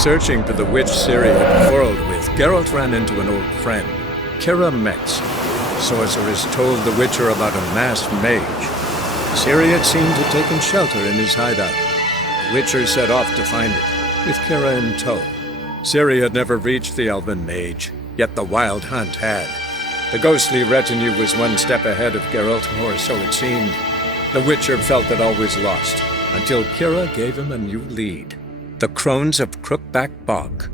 Searching for the witch Ciri had quarreled with, Geralt ran into an old friend, Kira Metz. Sorceress told the Witcher about a masked mage. Ciri had seemed to have taken shelter in his hideout. The Witcher set off to find it, with Kira in tow. Ciri had never reached the elven mage, yet the wild hunt had. The ghostly retinue was one step ahead of Geralt, or so it seemed. The Witcher felt that all was lost, until Kira gave him a new lead. The Crones of Crookback Bog.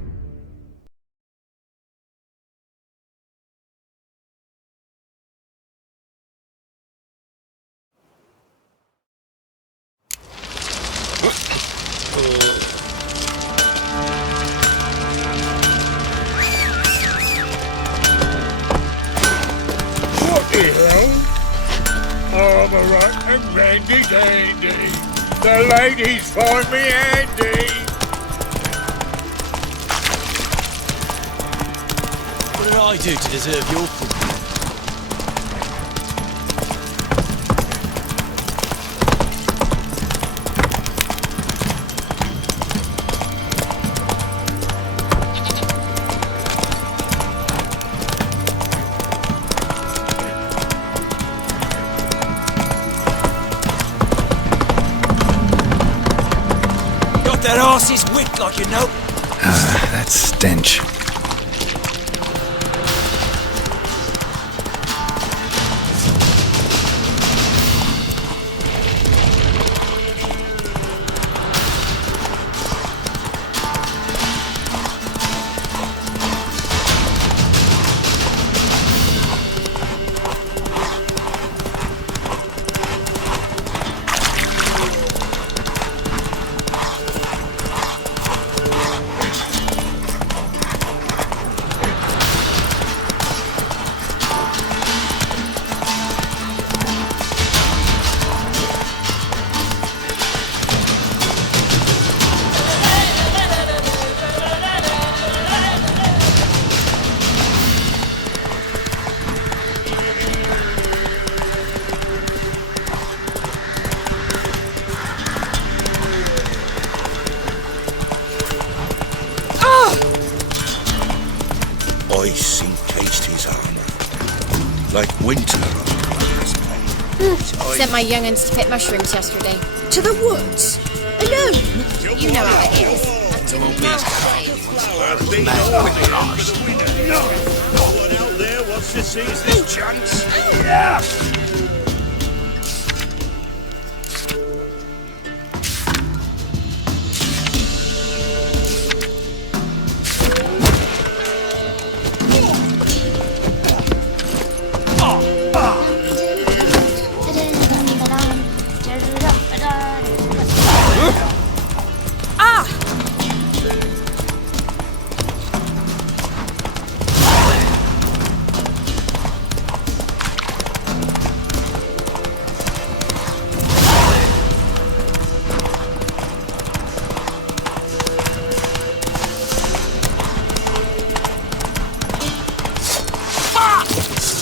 What the hell? I'm a right and randy dandy. The ladies find me handy. What did I do to deserve your company? Got that arse's whipped like you know. That stench. Ice encased his armour, like winter on glass plate. Sent my young'uns to pick mushrooms yesterday. To the woods? Alone? You know how it is. I didn't No one out there wants to see his chance. Yeah.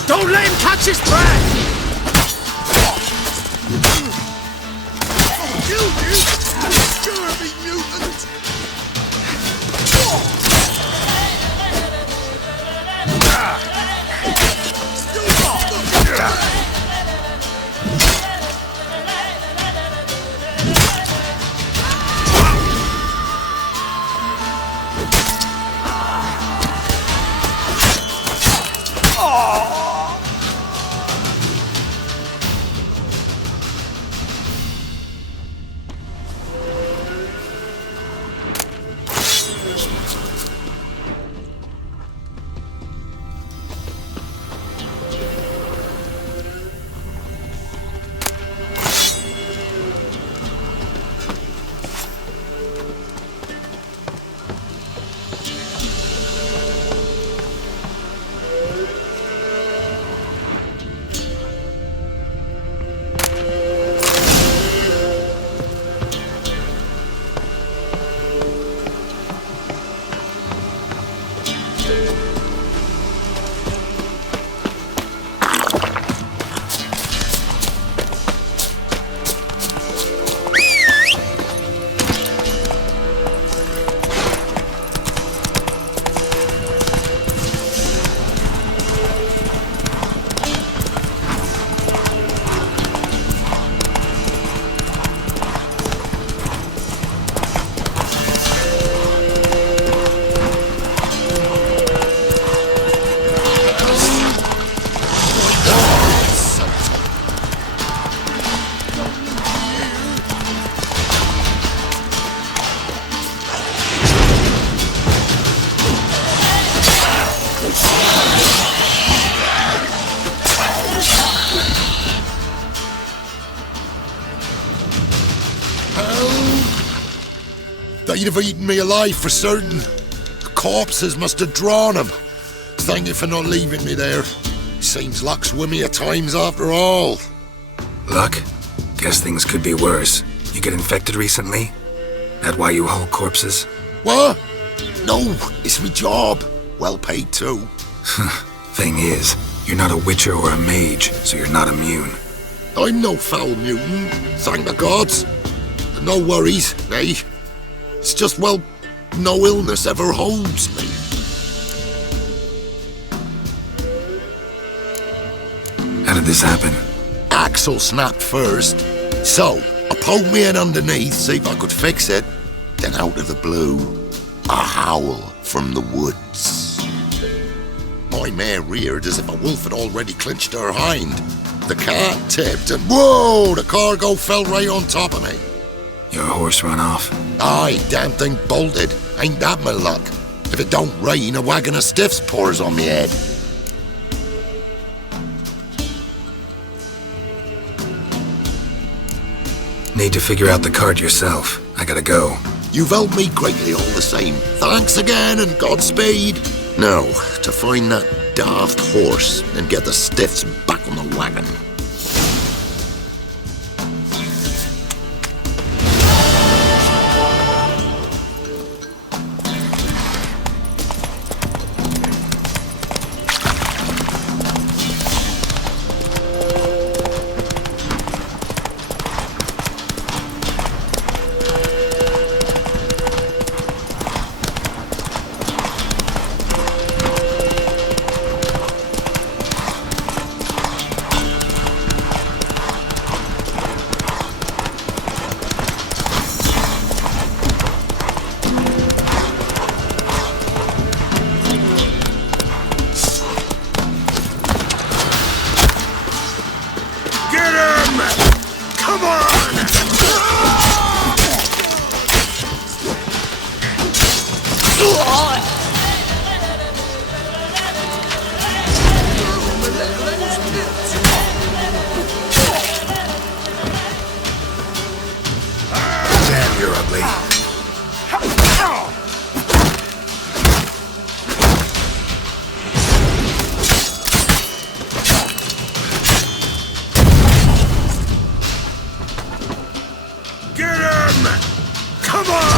Don't let him catch his breath! Scurvy mutant! They'd have eaten me alive for certain. The corpses must have drawn them. Thank you for not leaving me there. Seems luck's with me at times after all. Luck? Guess things could be worse. You get infected recently? That why you haul corpses? What? No, it's my job. Well paid too. Thing is, you're not a witcher or a mage, so you're not immune. I'm no foul mutant, thank the gods. No worries, eh? It's just, well, no illness ever holds me. How did this happen? Axle snapped first. So, I poked me in underneath, see if I could fix it. Then out of the blue, a howl from the woods. My mare reared as if a wolf had already clinched her hind. The cart tipped and whoa, the cargo fell right on top of me. Your horse run off? Aye, damn thing bolted. Ain't that my luck? If it don't rain, a wagon of stiffs pours on me head. Need to figure out the cart yourself. I gotta go. You've helped me greatly all the same. Thanks again and Godspeed. Now, to find that daft horse and get the stiffs back on the wagon. Damn, you're ugly. Get him! Come on!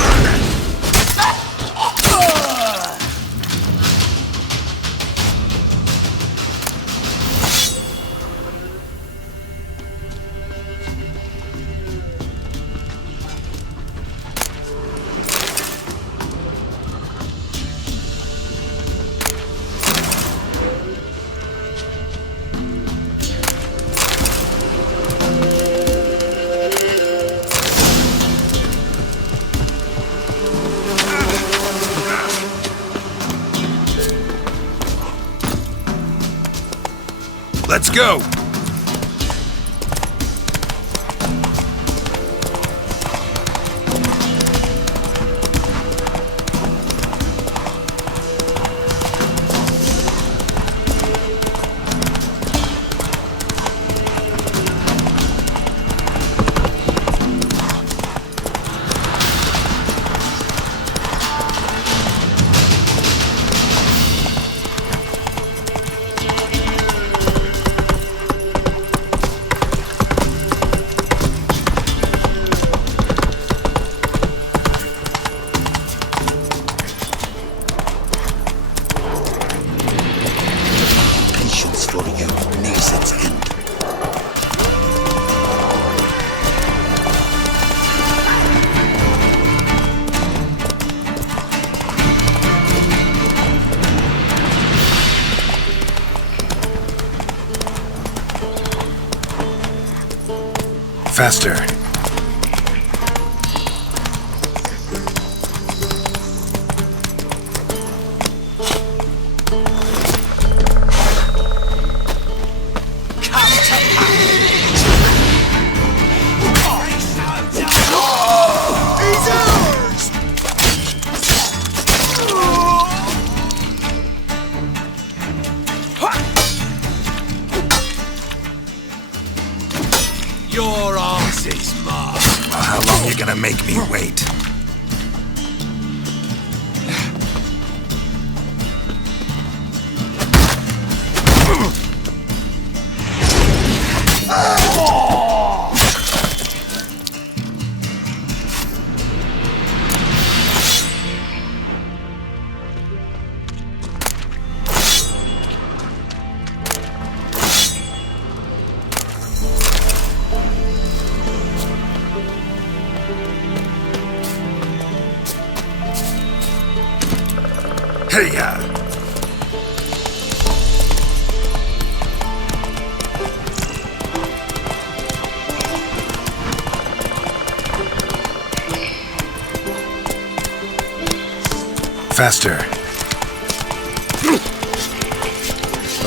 Let's go! Faster. Your arse is mine. Well, how long you gonna make me wait? Hey-ya! Faster.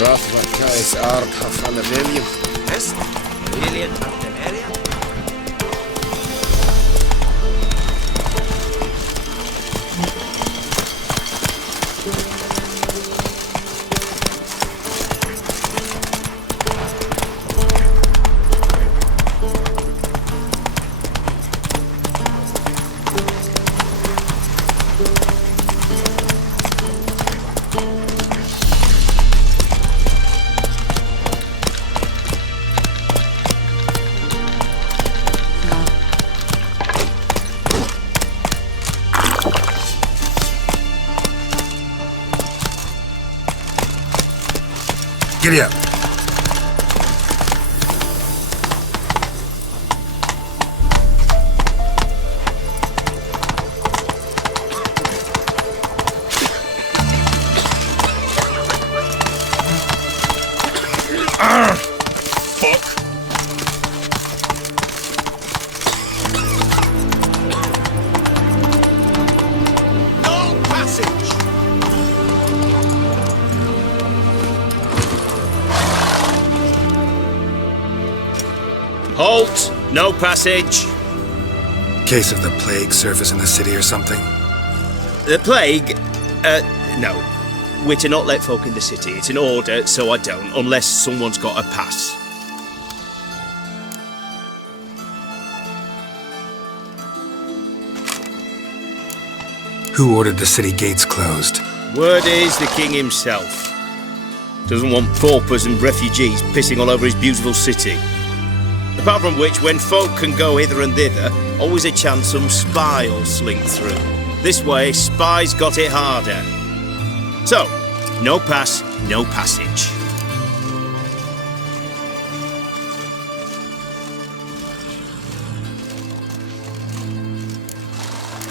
Rathvakais art hafanavelium. Est? William Artemeria? Giddy up. Halt! No passage! Case of the plague surface in the city or something? The plague? No. We're to not let folk in the city. It's an order, so I don't, unless someone's got a pass. Who ordered the city gates closed? Word is the king himself. Doesn't want paupers and refugees pissing all over his beautiful city. Apart from which, when folk can go hither and thither, always a chance some spy will slink through. This way, spies got it harder. So, no pass, no passage.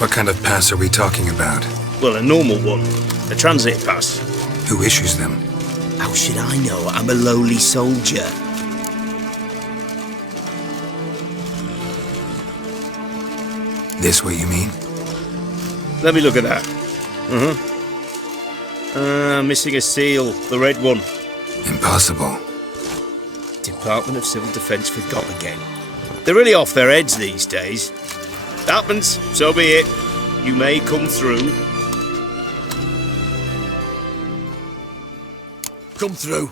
What kind of pass are we talking about? Well, a normal one. A transit pass. Who issues them? How should I know? I'm a lowly soldier. This what you mean? Let me look at that. Missing a seal. The red one. Impossible. Department of Civil Defence forgot again. They're really off their heads these days. Happens, so be it. You may come through. Come through.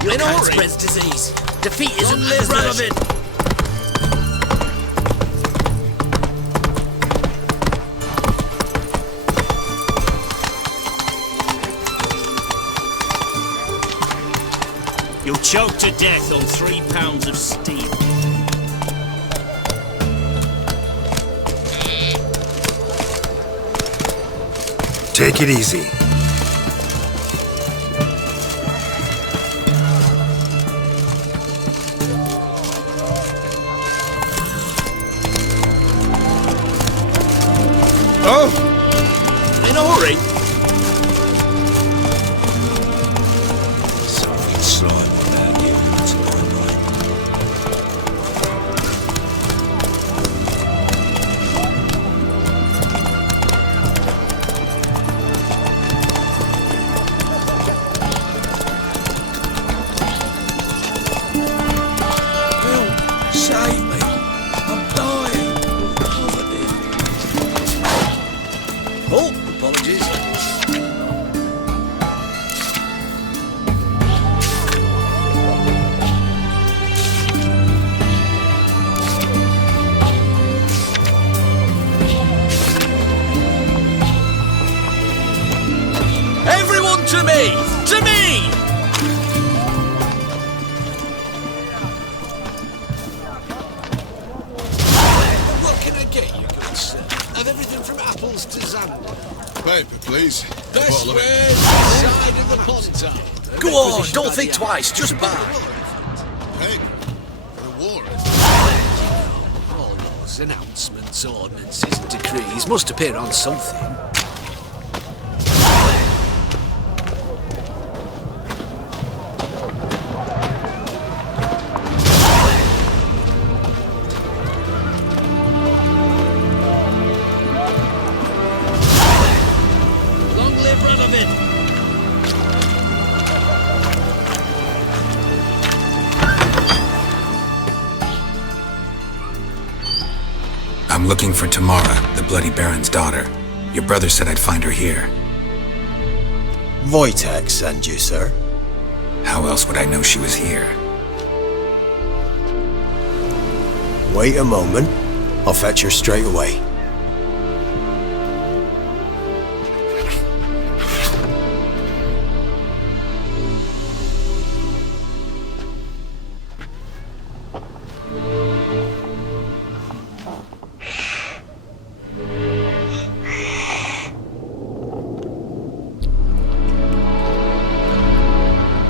Your kind spreads disease. Defeat isn't relevant. You'll choke to death on 3 pounds of steel. Take it easy. Oh! In a hurry? Something slimy about you, that's right. Help! Save me! I'm dying! Poverty! Oh, apologies. Everyone to me! To me! What can I get you, good sir? Have everything from apples to xanthan. Paper, please. Best squares inside of the ponton. Go on, don't think twice, just buy. peg. For the war. All those announcements, ordinances, and decrees must appear on something. Long live Radovid! I'm looking for Tamara, the Bloody Baron's daughter. Your brother said I'd find her here. Wojtek sent you, sir. How else would I know she was here? Wait a moment. I'll fetch her straight away.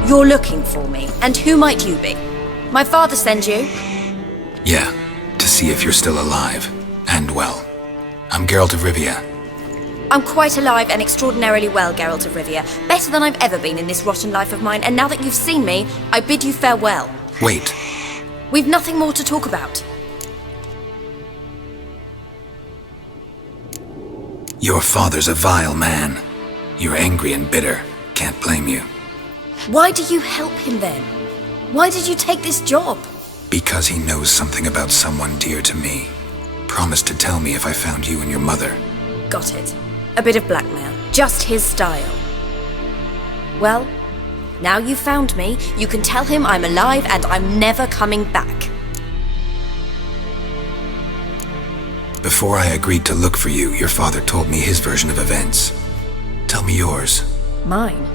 You're looking for me, and who might you be? My father sent you? Yeah, to see if you're still alive. And well. I'm Geralt of Rivia. I'm quite alive and extraordinarily well, Geralt of Rivia. Better than I've ever been in this rotten life of mine, and now that you've seen me, I bid you farewell. Wait. We've nothing more to talk about. Your father's a vile man. You're angry and bitter. Can't blame you. Why do you help him then? Why did you take this job? Because he knows something about someone dear to me. Promised to tell me if I found you and your mother. Got it. A bit of blackmail. Just his style. Well, now you've found me, you can tell him I'm alive and I'm never coming back. Before I agreed to look for you, your father told me his version of events. Tell me yours. Mine?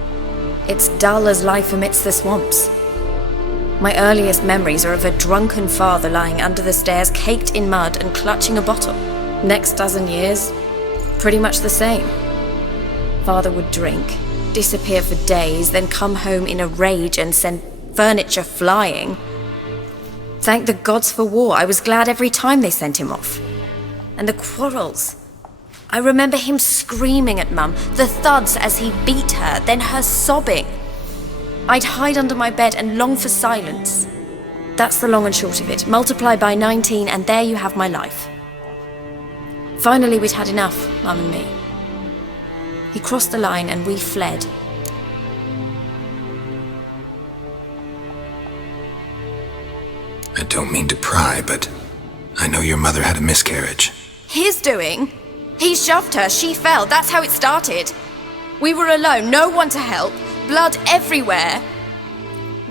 It's dull as life amidst the swamps. My earliest memories are of a drunken father lying under the stairs, caked in mud and clutching a bottle. Next dozen years, pretty much the same. Father would drink, disappear for days, then come home in a rage and send furniture flying. Thank the gods for war. I was glad every time they sent him off. And the quarrels. I remember him screaming at Mum, the thuds as he beat her, then her sobbing. I'd hide under my bed and long for silence. That's the long and short of it. Multiply by 19 and there you have my life. Finally we'd had enough, Mum and me. He crossed the line and we fled. I don't mean to pry, but I know your mother had a miscarriage. His doing? He shoved her, she fell, that's how it started. We were alone, no one to help, blood everywhere.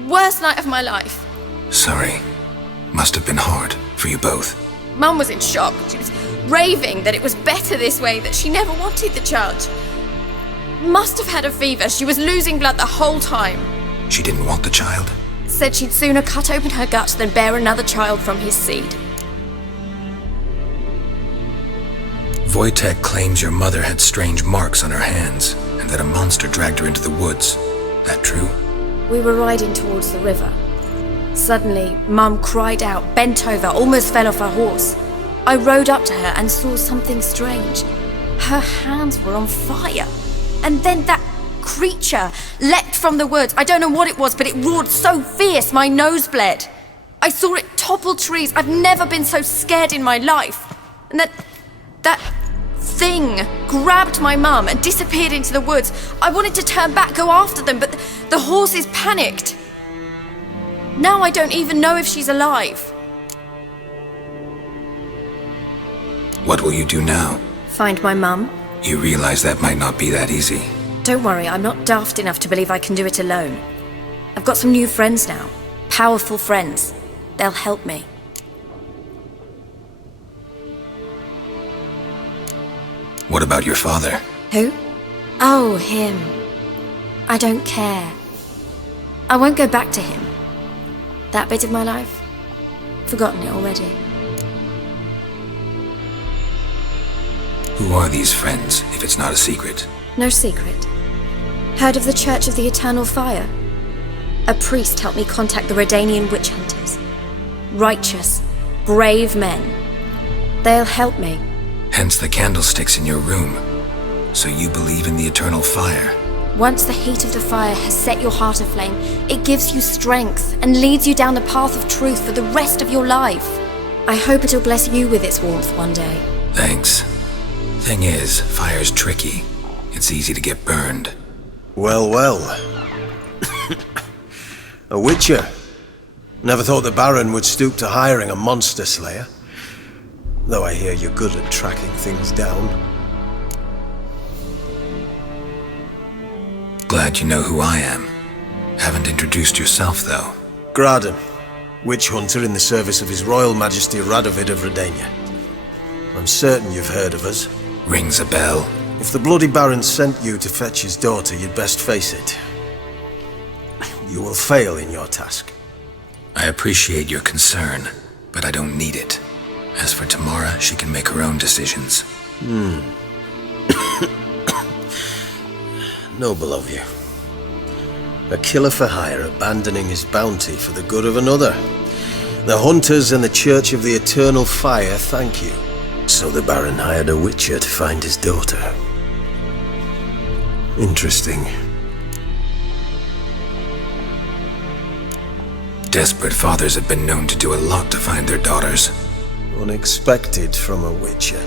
Worst night of my life. Sorry. Must have been hard for you both. Mum was in shock. She was raving that it was better this way, that she never wanted the child. Must have had a fever, she was losing blood the whole time. She didn't want the child? Said she'd sooner cut open her gut than bear another child from his seed. Wojtek claims your mother had strange marks on her hands, and that a monster dragged her into the woods. That true? We were riding towards the river. Suddenly, Mum cried out, bent over, almost fell off her horse. I rode up to her and saw something strange. Her hands were on fire. And then that creature leapt from the woods. I don't know what it was, but it roared so fierce, my nose bled. I saw it topple trees. I've never been so scared in my life. And that thing grabbed my mum and disappeared into the woods. I wanted to turn back, go after them, but the horses panicked. Now I don't even know if she's alive. What will you do now? Find my mum. You realize that might not be that easy. Don't worry, I'm not daft enough to believe I can do it alone. I've got some new friends now. Powerful friends. They'll help me. What about your father? Who? Oh, him. I don't care. I won't go back to him. That bit of my life? Forgotten it already. Who are these friends, if it's not a secret? No secret. Heard of the Church of the Eternal Fire? A priest helped me contact the Redanian witch hunters. righteous, brave men. They'll help me. Hence the candlesticks in your room. So you believe in the eternal fire? Once the heat of the fire has set your heart aflame, it gives you strength and leads you down the path of truth for the rest of your life. I hope it'll bless you with its warmth one day. Thanks. Thing is, fire's tricky. It's easy to get burned. Well, well. A witcher. Never thought the Baron would stoop to hiring a monster slayer. Though I hear you're good at tracking things down. Glad you know who I am. Haven't introduced yourself, though. Graden, witch hunter in the service of His Royal Majesty Radovid of Redania. I'm certain you've heard of us. Rings a bell. If the Bloody Baron sent you to fetch his daughter, you'd best face it. You will fail in your task. I appreciate your concern, but I don't need it. As for Tamara, she can make her own decisions. Noble of you. A killer for hire abandoning his bounty for the good of another. The hunters and the Church of the Eternal Fire thank you. So the Baron hired a witcher to find his daughter. Interesting. Desperate fathers have been known to do a lot to find their daughters. Unexpected from a witcher.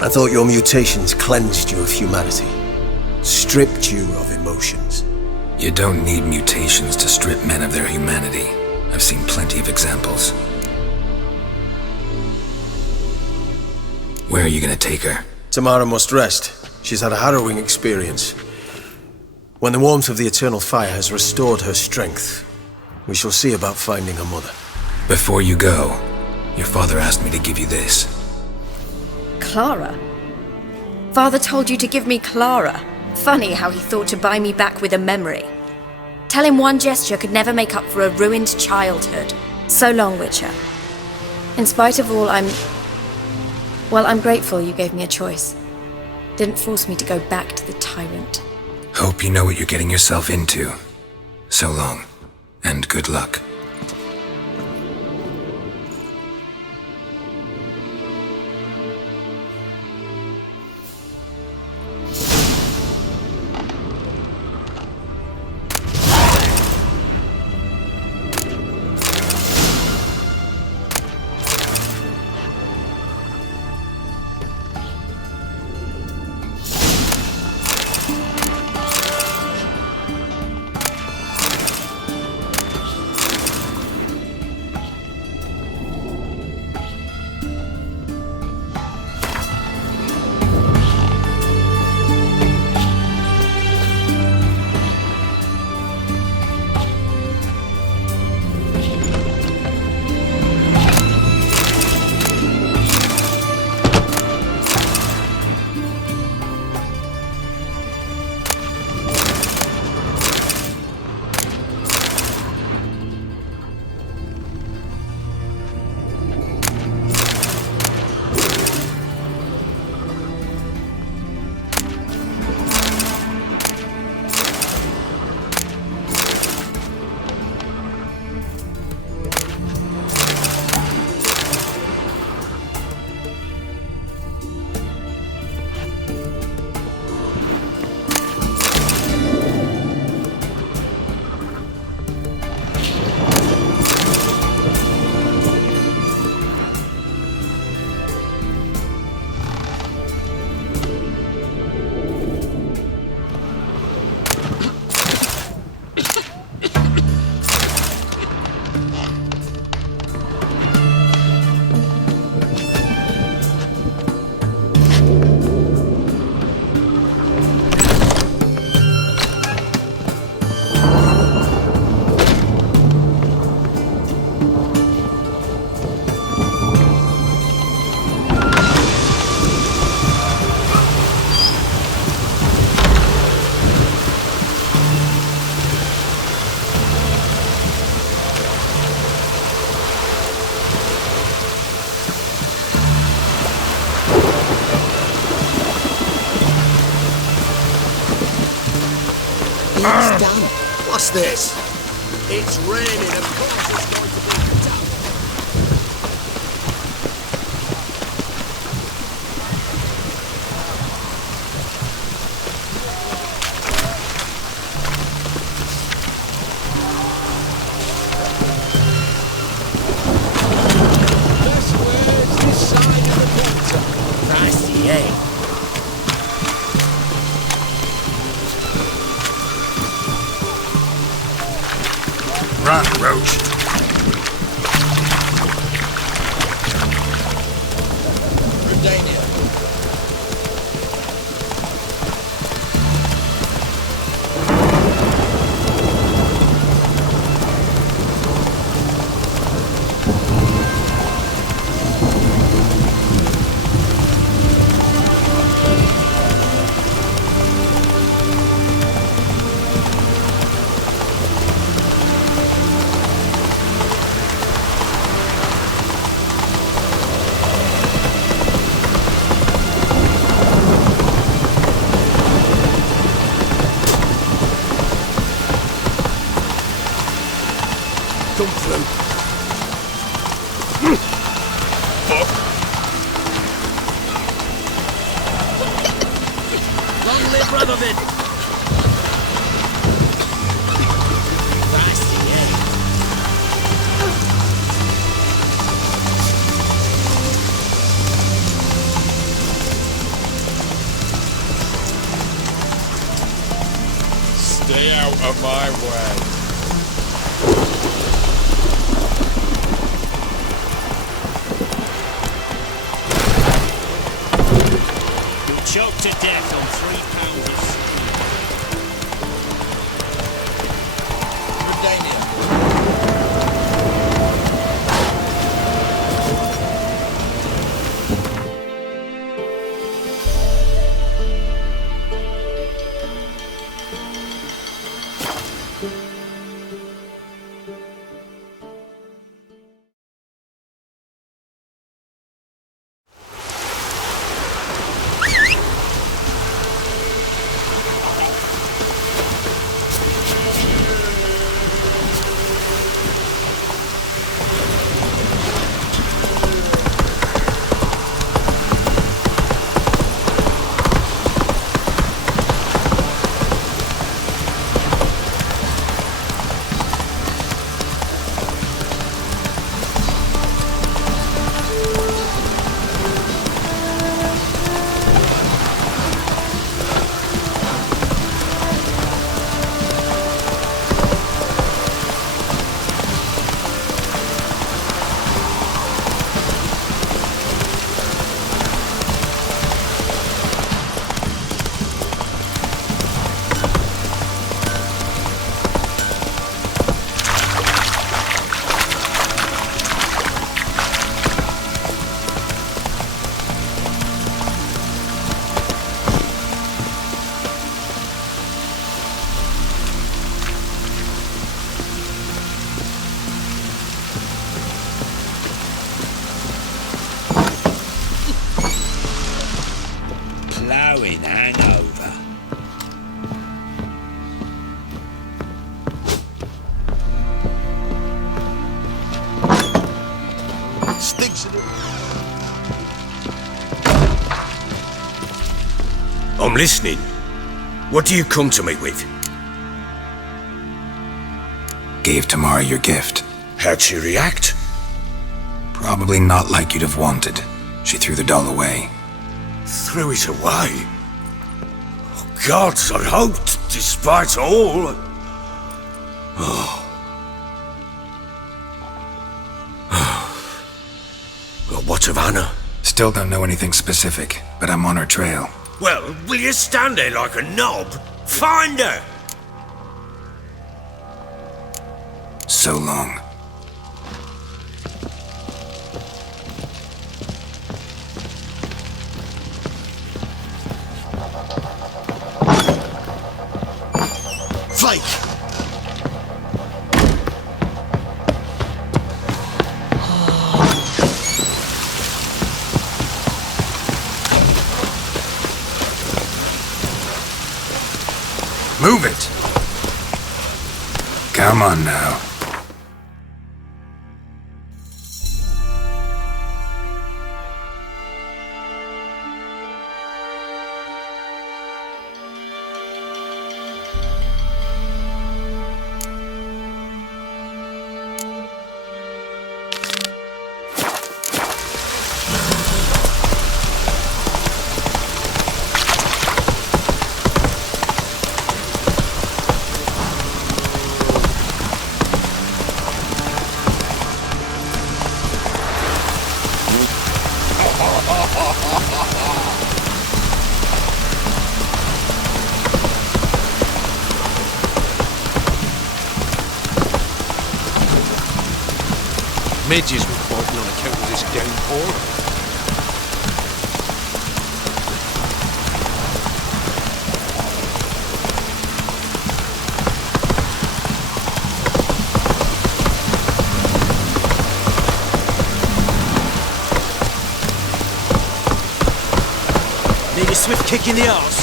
I thought your mutations cleansed you of humanity. Stripped you of emotions. You don't need mutations to strip men of their humanity. I've seen plenty of examples. Where are you gonna take her? Tamara must rest. She's had a harrowing experience. When the warmth of the Eternal Fire has restored her strength, we shall see about finding her mother. Before you go, your father asked me to give you this. Clara? Father told you to give me Clara. Funny how he thought to buy me back with a memory. Tell him one gesture could never make up for a ruined childhood. So long, Witcher. In spite of all, I'm grateful you gave me a choice. Didn't force me to go back to the tyrant. Hope you know what you're getting yourself into. So long, and good luck. It's done. What's this? It's raining, of course it's going to be a catastrophe. Best ways this side of the water. That's the aim. Right, Roach. Rodania. Come through. Long live Radovid! That's the end. Stay out of my way. Choked to death on 3-pounders. Rodania. Ploughing hangover. Stinks of it. I'm listening. What do you come to me with? Gave Tamara your gift. How'd she react? Probably not like you'd have wanted. She threw the doll away. Threw it away? Oh, gods, I hoped, despite all. Well, what of Anna? Still don't know anything specific, but I'm on her trail. Well, will you stand there like a knob? Find her! So long. Flake! Move it! Come on now. Midges were fighting on account of this downpour. Need a swift kick in the arse.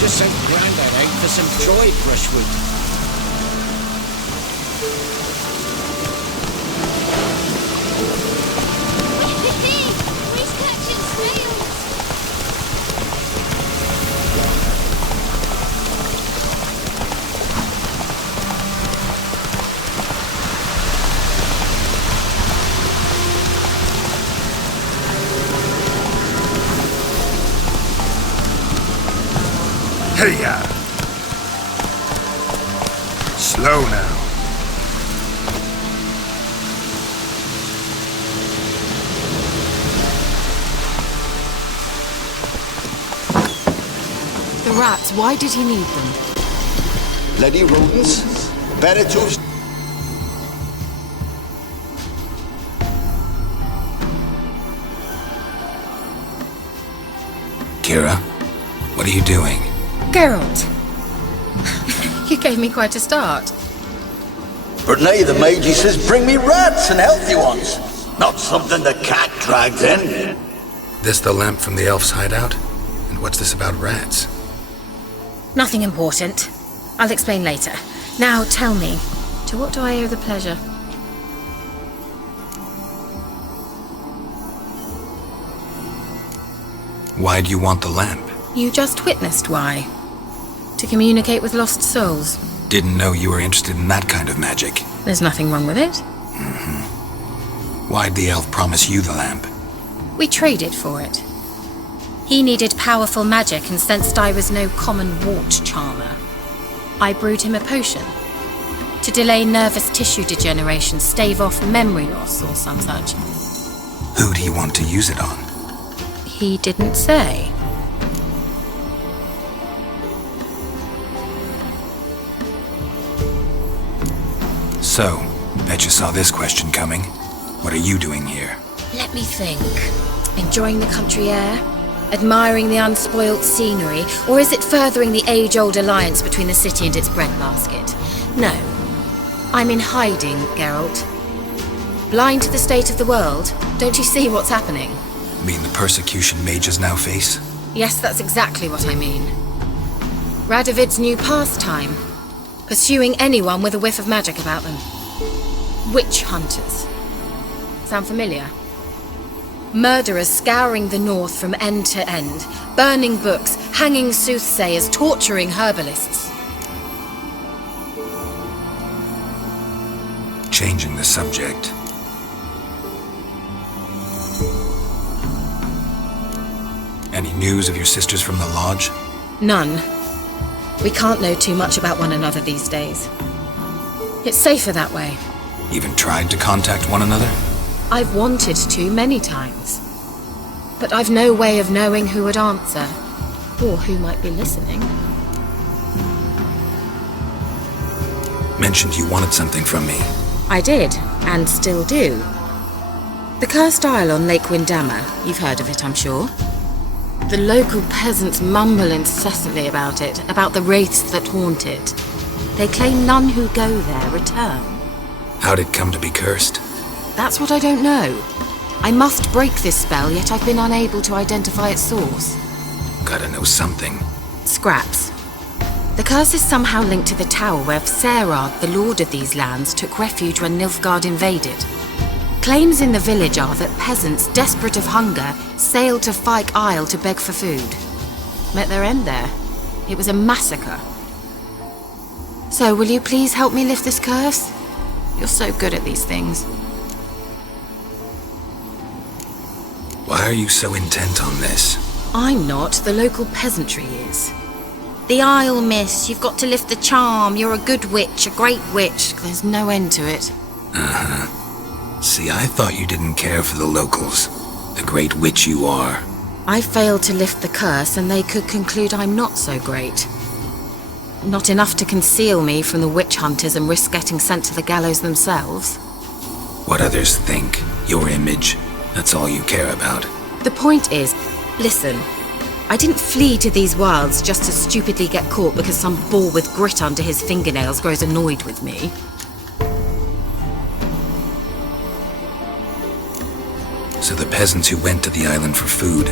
Just sent Grandad out for some dried brushwood. We're catching snails. Hey-ya! Slow now. The rats, why did he need them? Bloody rodents. Better to... Kira, what are you doing? Geralt! You gave me quite a start. But now the Magi says bring me rats and healthy ones. Not something the cat dragged in. This the lamp from the elf's hideout? And what's this about rats? Nothing important. I'll explain later. Now tell me, to what do I owe the pleasure? Why do you want the lamp? You just witnessed why. To communicate with lost souls. Didn't know you were interested in that kind of magic. There's nothing wrong with it. Why'd the elf promise you the lamp? We traded for it. He needed powerful magic and sensed I was no common wart charmer. I brewed him a potion. To delay nervous tissue degeneration, stave off memory loss or some such. Who'd he want to use it on? He didn't say. So, bet you saw this question coming. What are you doing here? Let me think. Enjoying the country air? Admiring the unspoilt scenery? Or is it furthering the age-old alliance between the city and its breadbasket? No. I'm in hiding, Geralt. Blind to the state of the world? Don't you see what's happening? Mean the persecution mages now face? Yes, that's exactly what I mean. Radovid's new pastime. Pursuing anyone with a whiff of magic about them. Witch hunters. Sound familiar? Murderers scouring the north from end to end, burning books, hanging soothsayers, torturing herbalists. Changing the subject. Any news of your sisters from the lodge? None. We can't know too much about one another these days. It's safer that way. Even tried to contact one another? I've wanted to many times. But I've no way of knowing who would answer, or who might be listening. Mentioned you wanted something from me. I did, and still do. The Cursed Isle on Lake Windammer, you've heard of it, I'm sure. The local peasants mumble incessantly about it, about the wraiths that haunt it. They claim none who go there return. How'd it come to be cursed? That's what I don't know. I must break this spell, yet I've been unable to identify its source. Gotta know something. Scraps. The curse is somehow linked to the tower where Serad, the lord of these lands, took refuge when Nilfgaard invaded. Claims in the village are that peasants, desperate of hunger, sailed to Fyke Isle to beg for food. Met their end there. It was a massacre. So, will you please help me lift this curse? You're so good at these things. Why are you so intent on this? I'm not. The local peasantry is. The Isle, miss. You've got to lift the charm. You're a good witch, a great witch. There's no end to it. Uh-huh. See, I thought you didn't care for the locals. The great witch you are. I failed to lift the curse, and they could conclude I'm not so great. Not enough to conceal me from the witch hunters and risk getting sent to the gallows themselves. What others think, your image, that's all you care about. The point is, listen, I didn't flee to these wilds just to stupidly get caught because some boar with grit under his fingernails grows annoyed with me. So the peasants who went to the island for food,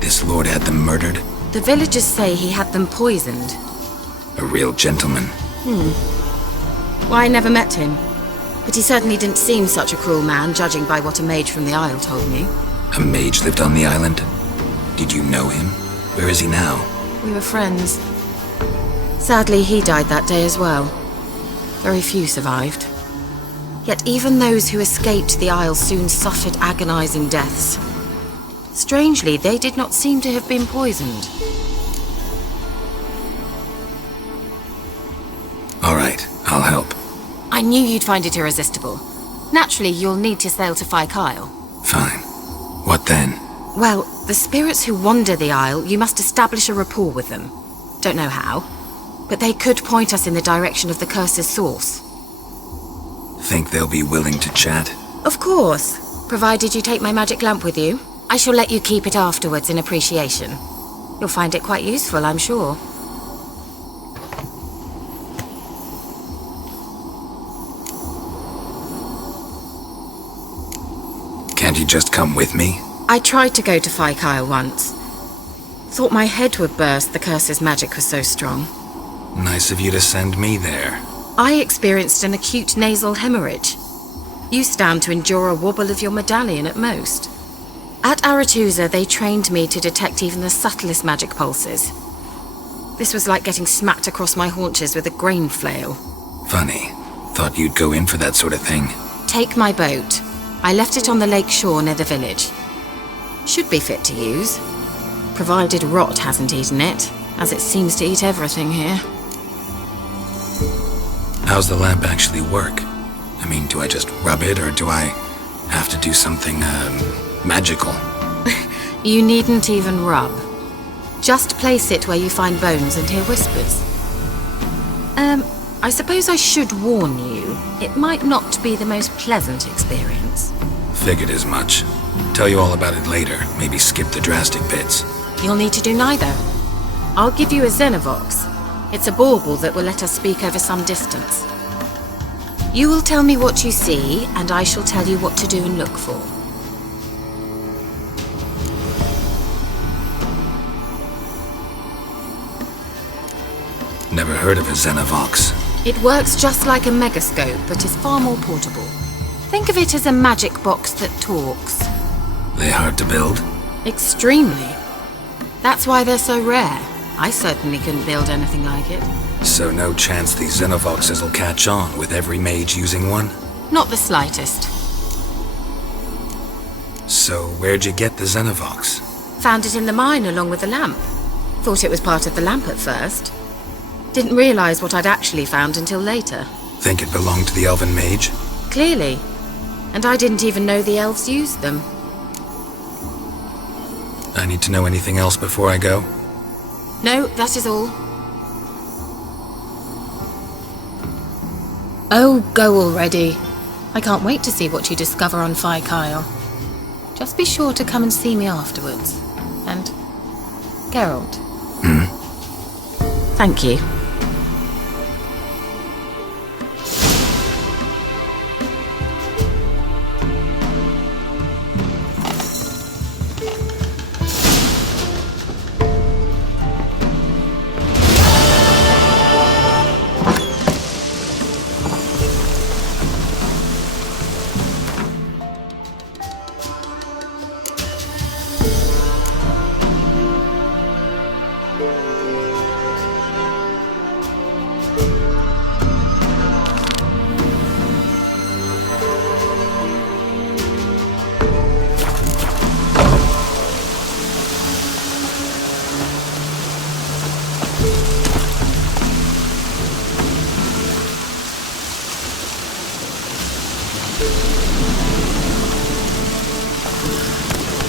this lord had them murdered? The villagers say he had them poisoned. A real gentleman. Well, I never met him. But he certainly didn't seem such a cruel man, judging by what a mage from the Isle told me. A mage lived on the island? Did you know him? Where is he now? We were friends. Sadly, he died that day as well. Very few survived. Yet even those who escaped the Isle soon suffered agonizing deaths. Strangely, they did not seem to have been poisoned. All right, I'll help. I knew you'd find it irresistible. Naturally, you'll need to sail to Fyke Isle. Fine. What then? Well, the spirits who wander the Isle, you must establish a rapport with them. Don't know how, but they could point us in the direction of the curse's source. Think they'll be willing to chat? Of course, provided you take my magic lamp with you. I shall let you keep it afterwards in appreciation. You'll find it quite useful, I'm sure. Can't you just come with me? I tried to go to Fyke Isle once. Thought my head would burst, the curse's magic was so strong. Nice of you to send me there. I experienced an acute nasal hemorrhage. You stand to endure a wobble of your medallion at most. At Aretusa, they trained me to detect even the subtlest magic pulses. This was like getting smacked across my haunches with a grain flail. Funny. Thought you'd go in for that sort of thing. Take my boat. I left it on the lake shore near the village. Should be fit to use. Provided rot hasn't eaten it, as it seems to eat everything here. How's the lamp actually work? I mean, do I just rub it, or do I have to do something, magical? You needn't even rub. Just place it where you find bones and hear whispers. I suppose I should warn you, it might not be the most pleasant experience. Figured as much. Tell you all about it later, maybe skip the drastic bits. You'll need to do neither. I'll give you a Xenovox. It's a bauble that will let us speak over some distance. You will tell me what you see, and I shall tell you what to do and look for. Never heard of a Xenovox. It works just like a megascope, but is far more portable. Think of it as a magic box that talks. They hard to build? Extremely. That's why they're so rare. I certainly couldn't build anything like it. So no chance these Xenovoxes will catch on with every mage using one? Not the slightest. So where'd you get the Xenovox? Found it in the mine along with the lamp. Thought it was part of the lamp at first. Didn't realize what I'd actually found until later. Think it belonged to the elven mage? Clearly. And I didn't even know the elves used them. I need to know anything else before I go? No, that is all. Oh, go already. I can't wait to see what you discover on Phi Kyle. Just be sure to come and see me afterwards. And Geralt. Thank you.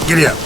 Giddy up.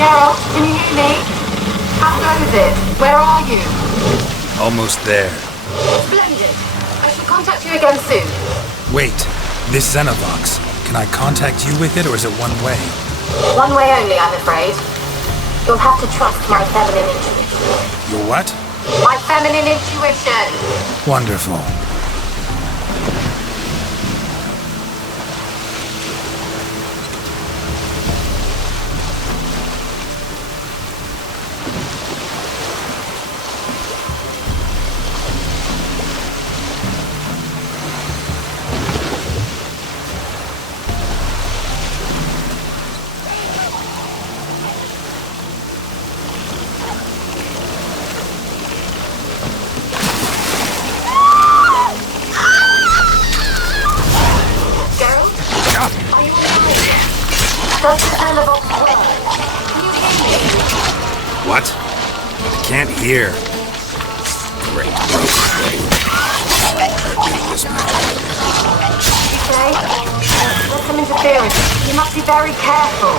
Geralt, can you hear me? How goes it? Where are you? Almost there. Splendid. I shall contact you again soon. Wait, this Xenovox. Can I contact you with it, or is it one way? One way only, I'm afraid. You'll have to trust my feminine intuition. Your what? My feminine intuition! Wonderful. What? I can't hear. Great. Okay? There's some interference. You must be very careful.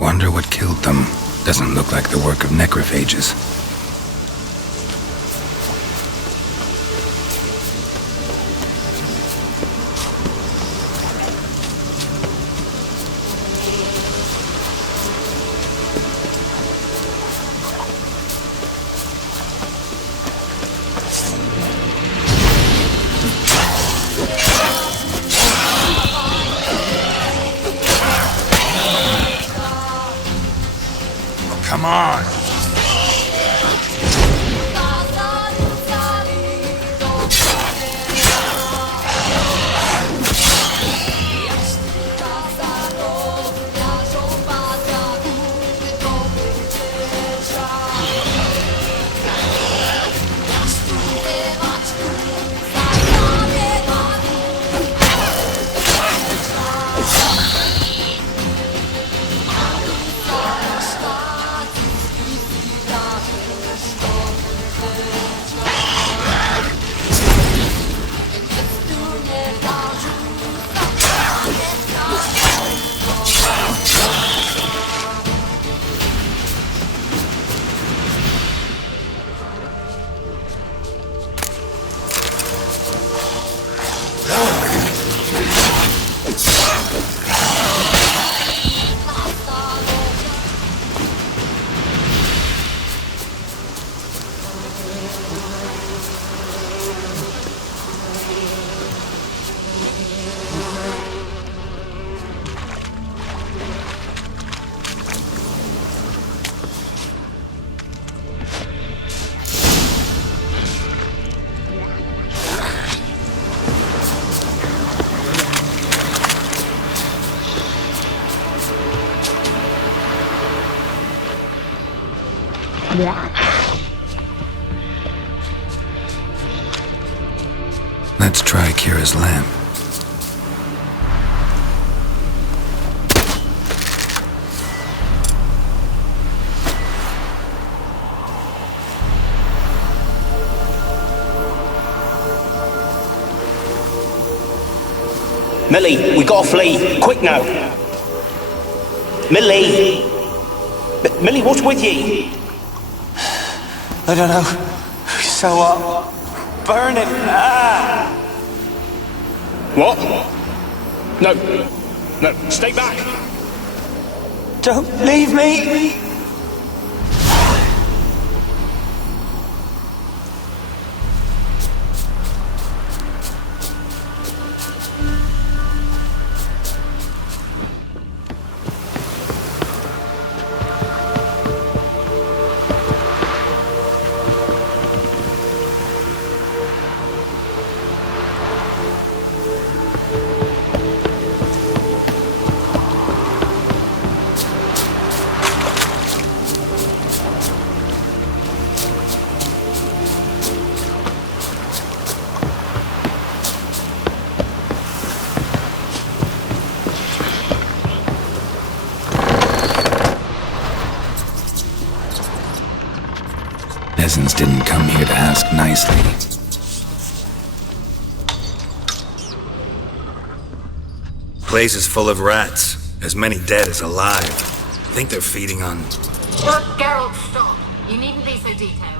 Wonder what killed them. Doesn't look like the work of necrophages. Come on! Let's try Kira's lamp. Millie, we gotta flee. Quick now. Millie! Millie, what's with ye? I don't know. So what? Burning! Ah! What? No. No, stay back! Don't leave me! Peasants didn't come here to ask nicely. Place is full of rats. As many dead as alive. I think they're feeding on... Look, Geralt, stop. You needn't be so detailed.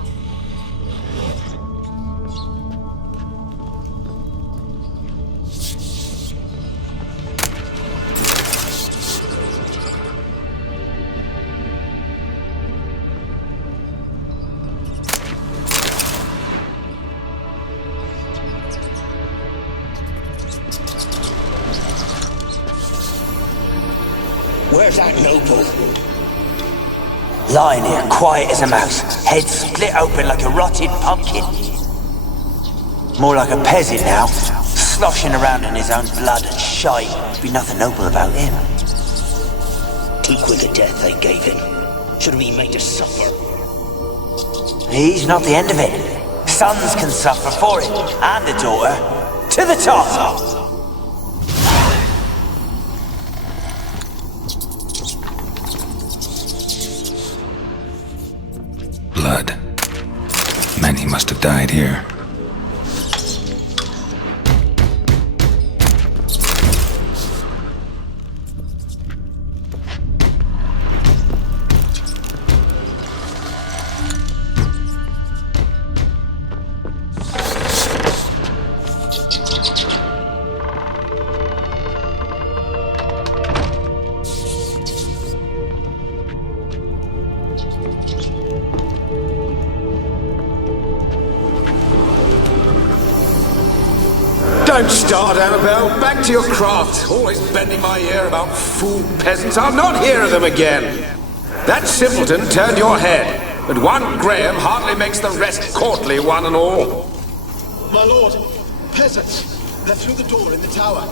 Where's that noble? Lying here, quiet as a mouse, head split open like a rotted pumpkin. More like a peasant now, sloshing around in his own blood and shite. Be nothing noble about him. Too quick a death they gave him. Should have been made to suffer. He's not the end of it. Sons can suffer for it, and the daughter. To the top! Blood. Many must have died here. Don't start, Annabelle. Back to your craft. Always bending my ear about fool peasants. I'll not hear of them again. That simpleton turned your head, but one Graham hardly makes the rest courtly, one and all. My lord, peasants. They're through the door in the tower.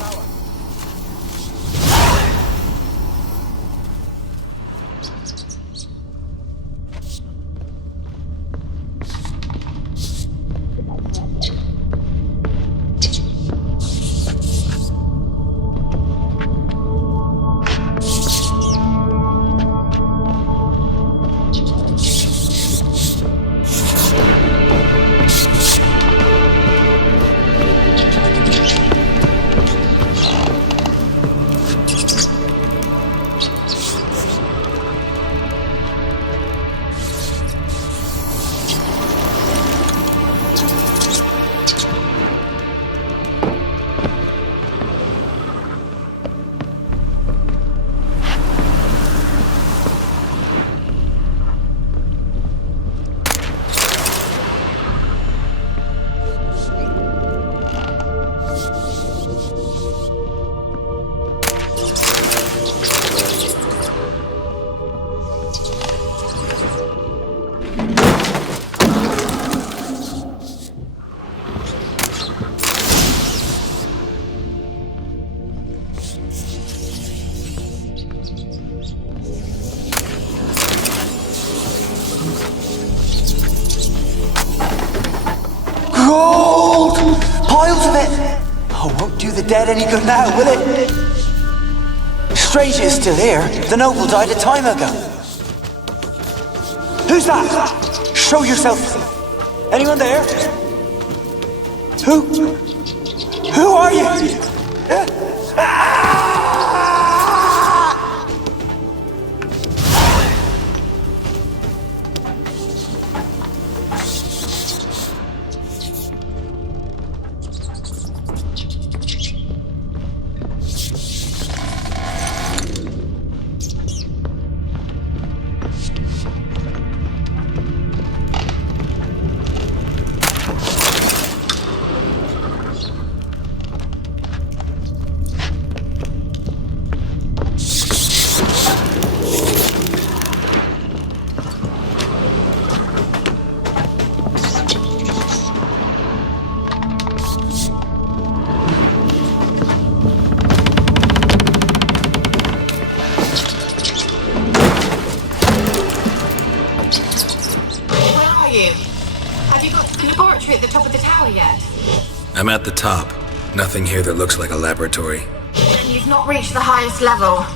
Gold! Piles of it! Oh, won't do the dead any good now, will it? Strange it's still here. The noble died a time ago. Who's that? Show yourself. Anyone there? Who are you? I'm at the top. Nothing here that looks like a laboratory. Then you've not reached the highest level.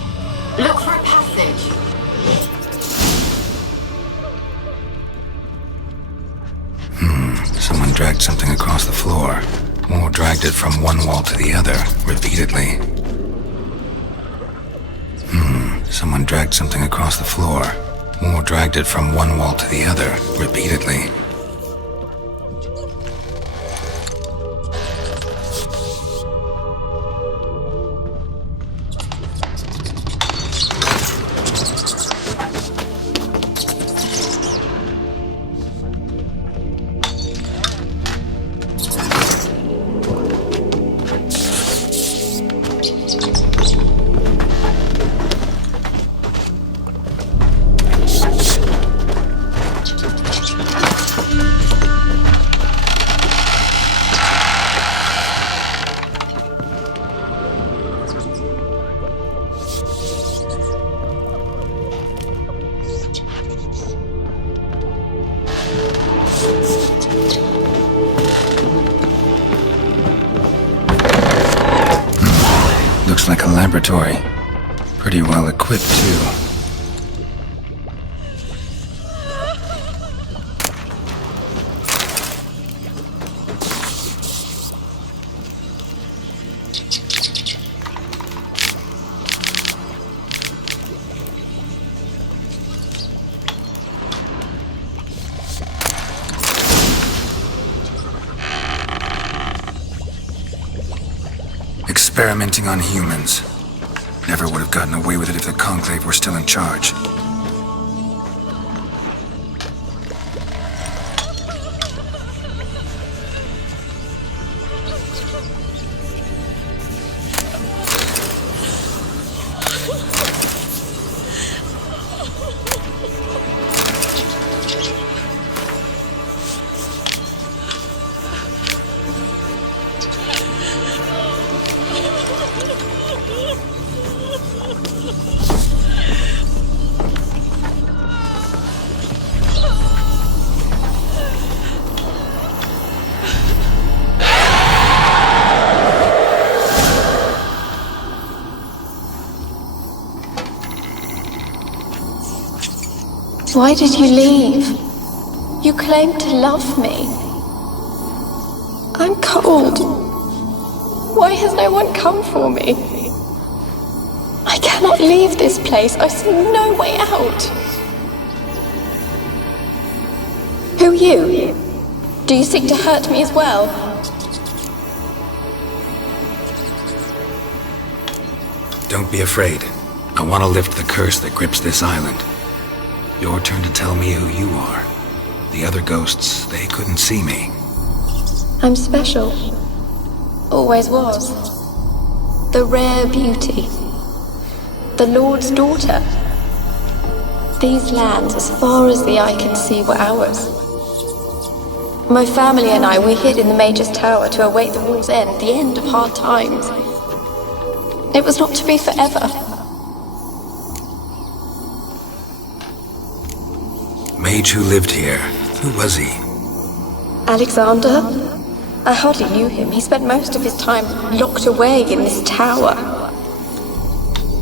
Look for a passage. Someone dragged something across the floor. Or dragged it from one wall to the other, repeatedly. Someone dragged something across the floor. Or dragged it from one wall to the other, repeatedly. Looks like a laboratory. Pretty well equipped, too. Experimenting on humans. Never would have gotten away with it if the Conclave were still in charge. Why did you leave? You claimed to love me. I'm cold. Why has no one come for me? I cannot leave this place. I see no way out. Who are you? Do you seek to hurt me as well? Don't be afraid. I want to lift the curse that grips this island. Your turn to tell me who you are. The other ghosts, they couldn't see me. I'm special. Always was. The rare beauty. The Lord's daughter. These lands, as far as the eye can see, were ours. My family and I, we hid in the Major's Tower to await the war's end, the end of hard times. It was not to be forever. Mage who lived here. Who was he? Alexander? I hardly knew him. He spent most of his time locked away in this tower.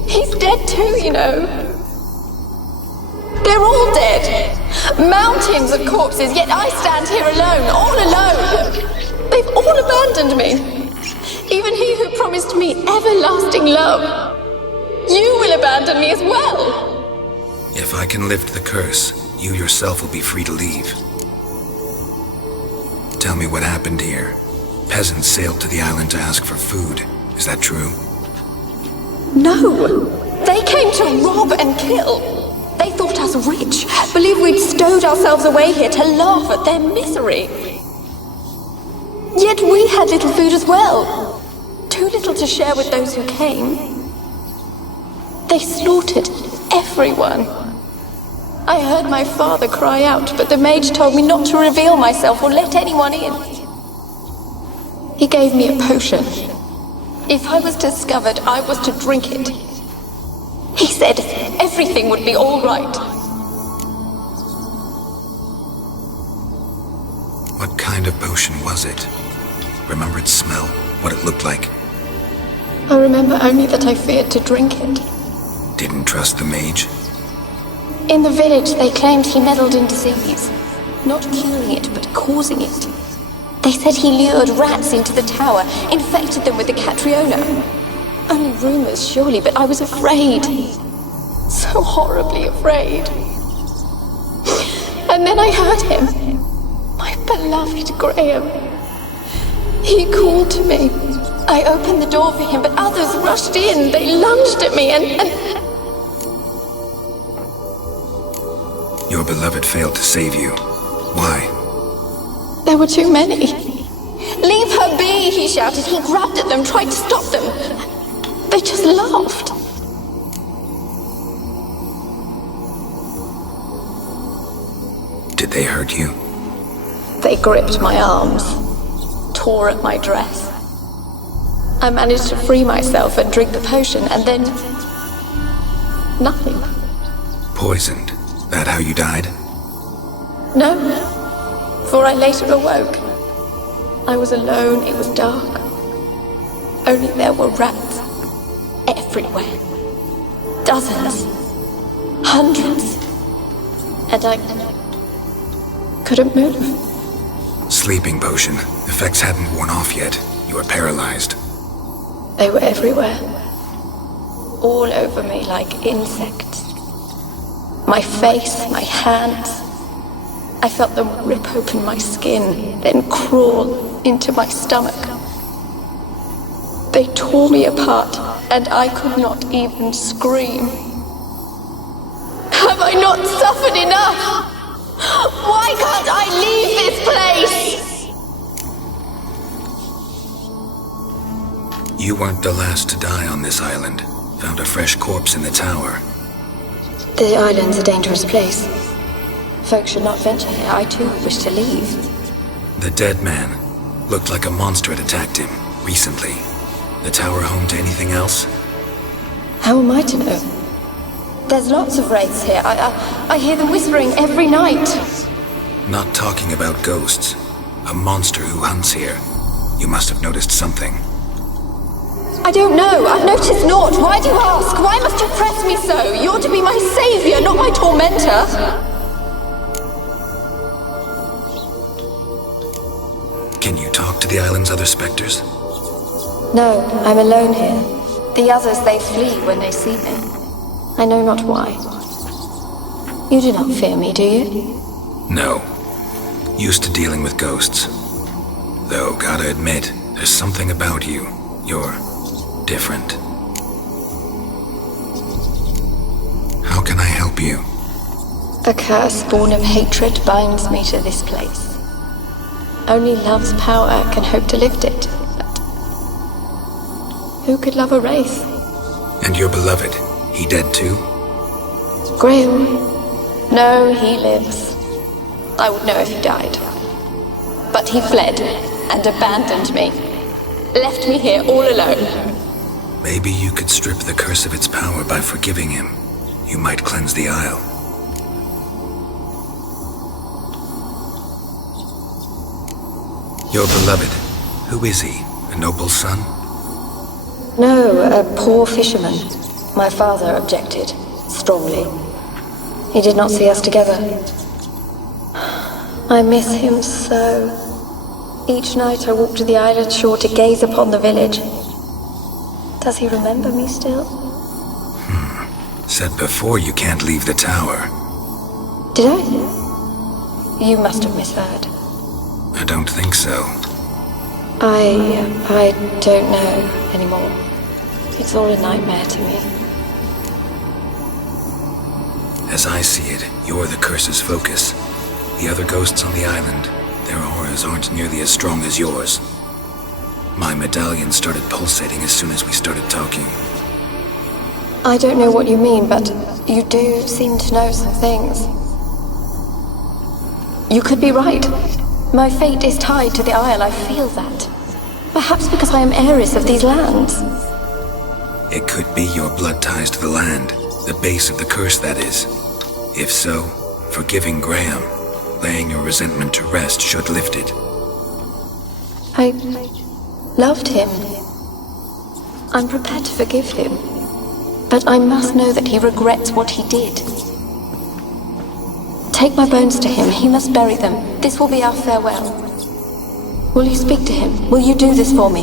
He's dead too, you know. They're all dead. Mountains of corpses, yet I stand here alone, all alone. They've all abandoned me. Even he who promised me everlasting love. You will abandon me as well. If I can lift the curse, you yourself will be free to leave. Tell me what happened here. Peasants sailed to the island to ask for food. Is that true? No. They came to rob and kill. They thought us rich, believed we'd stowed ourselves away here to laugh at their misery. Yet we had little food as well. Too little to share with those who came. They slaughtered everyone. I heard my father cry out, but the mage told me not to reveal myself or let anyone in. He gave me a potion. If I was discovered, I was to drink it. He said everything would be all right. What kind of potion was it? Remember its smell? What it looked like? I remember only that I feared to drink it. Didn't trust the mage? In the village, they claimed he meddled in disease. Not curing it, but causing it. They said he lured rats into the tower, infected them with the Catriona. Only rumors, surely, but I was afraid. So horribly afraid. And then I heard him. My beloved Graham. He called to me. I opened the door for him, but others rushed in. They lunged at me and... Your beloved failed to save you. Why? There were too many. Leave her be, he shouted. He grabbed at them, tried to stop them. They just laughed. Did they hurt you? They gripped my arms, tore at my dress. I managed to free myself and drink the potion, and then... nothing. Poisoned. That how you died? No, for I later awoke. I was alone, it was dark. Only there were rats everywhere. Dozens. Hundreds. And I couldn't move. Sleeping potion. Effects hadn't worn off yet. You were paralyzed. They were everywhere. All over me like insects. My face, my hands. I felt them rip open my skin, then crawl into my stomach. They tore me apart, and I could not even scream. Have I not suffered enough? Why can't I leave this place? You weren't the last to die on this island. Found a fresh corpse in the tower. The island's a dangerous place. Folks should not venture here. I too wish to leave. The dead man. Looked like a monster had attacked him, recently. The tower home to anything else? How am I to know? There's lots of wraiths here. I hear them whispering every night. Not talking about ghosts. A monster who hunts here. You must have noticed something. I don't know. I've noticed naught. Why do you ask? Why must you press me so? You're to be my savior, not my tormentor. Can you talk to the island's other specters? No, I'm alone here. The others, they flee when they see me. I know not why. You do not fear me, do you? No. Used to dealing with ghosts. Though, gotta admit, there's something about you. You're different. How can I help you? A curse born of hatred binds me to this place. Only love's power can hope to lift it. But who could love a wraith? And your beloved, he dead too? Graham? No, he lives. I would know if he died. But he fled and abandoned me. Left me here all alone. Maybe you could strip the curse of its power by forgiving him. You might cleanse the isle. Your beloved, who is he? A noble son? No, a poor fisherman. My father objected, strongly. He did not see us together. I miss him so. Each night I walk to the island shore to gaze upon the village. Does he remember me still? Said before you can't leave the tower. Did I? You must have misheard. I don't think so. I don't know anymore. It's all a nightmare to me. As I see it, you're the curse's focus. The other ghosts on the island, their auras aren't nearly as strong as yours. My medallion started pulsating as soon as we started talking. I don't know what you mean, but you do seem to know some things. You could be right. My fate is tied to the Isle, I feel that. Perhaps because I am heiress of these lands. It could be your blood ties to the land, the base of the curse, that is. If so, forgiving Graham, laying your resentment to rest should lift it. I loved him. I'm prepared to forgive him. But I must know that he regrets what he did. Take my bones to him. He must bury them. This will be our farewell. Will you speak to him? Will you do this for me?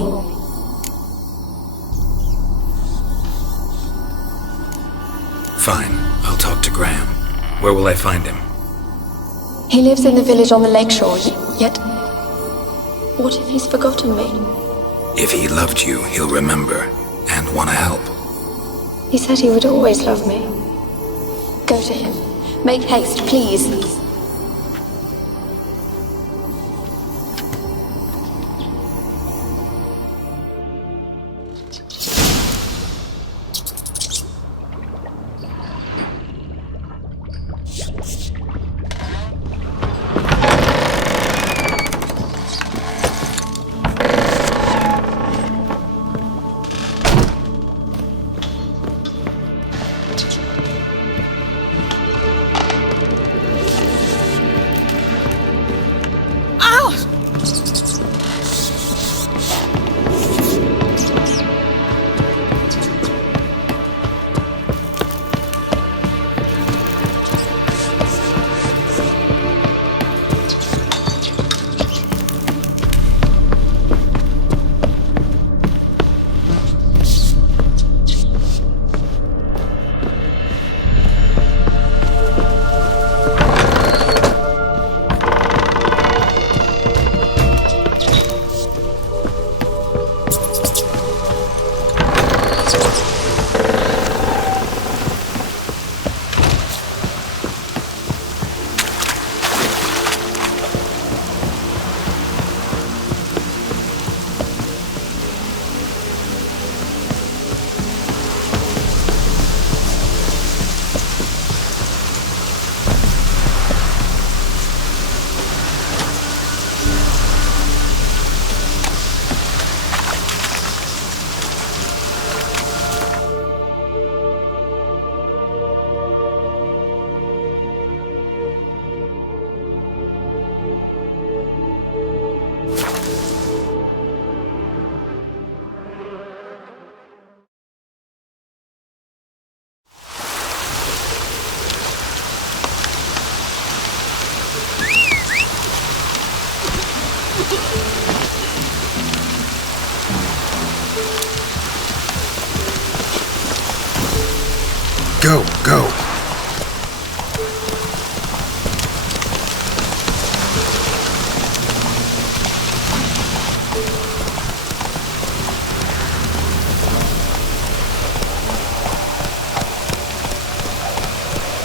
Fine. I'll talk to Graham. Where will I find him? He lives in the village on the lakeshore, yet... What if he's forgotten me? If he loved you, he'll remember, and want to help. He said he would always love me. Go to him. Make haste, please. Go, go.